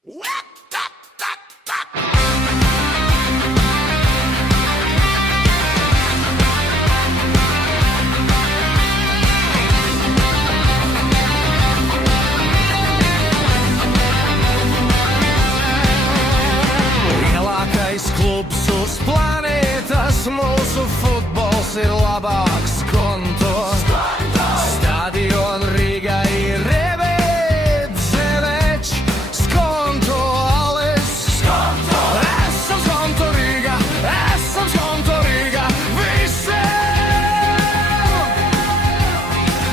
Lielākais klubs uz planētas, mūsu futbols ir labāks konto. Stadion Rīga ir Revedzeveč, skonto Ales. Esam skonto Rīga, esam skonto Rīga, visiem!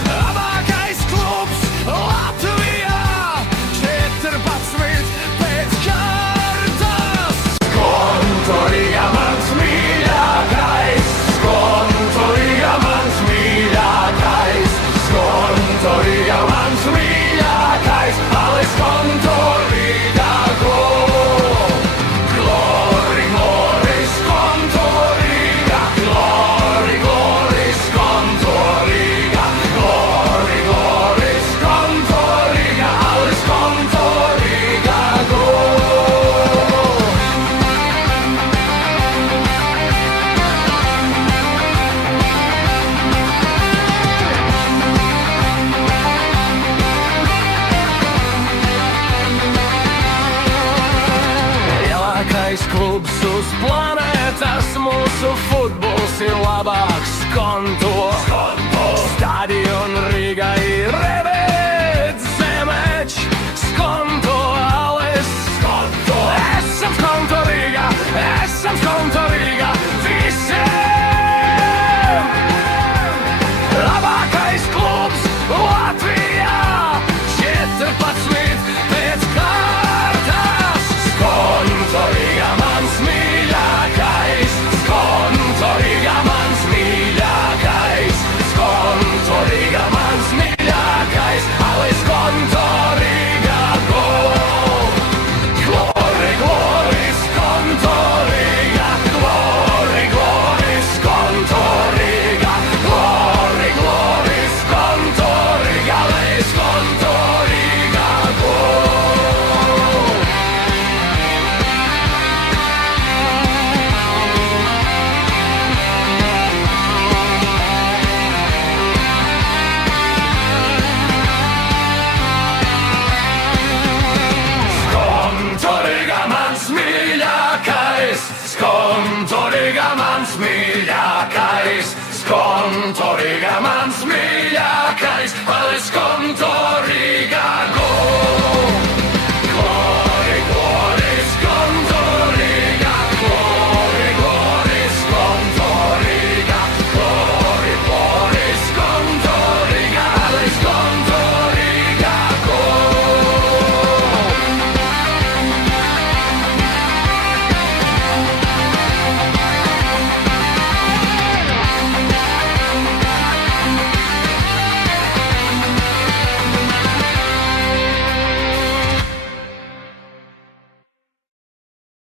Labākais klubs Latvijā, 14 pēc kārtas. Skonto Rīga mans mīļākais, skonto Rīga mans mīļākais, skonto Rīga mans mīļākais, Ales skonto Rīga gol. Glory, glory, skonto Rīga, glory, glory, skonto Rīga, glory, glory, skonto Rīga, Ales skonto Rīga gol. Lielākais klubs uz planētas, mūsu futbols ir labāks konto. Stadion Rīga ir Revedzeveč, skonto Ales. Esam skonto Rīga, esam skonto Rīga, visiem! Labākais klubs Latvijā, 14 pēc kārtas. Skonto Rīga mans mīļākais, skonto Rīga mans mīļākais, skonto Rīga mans mīļākais, Ales skonto Rīga gol. Glory, glory, skonto Rīga, glory, glory, skonto Rīga, glory, glory, skonto Rīga, Ales skonto Rīga gol. Skonto Rīga mans mīļākais, skonto Rīga mans mīļākais, skonto Rīga mans mīļākais, Ales skonto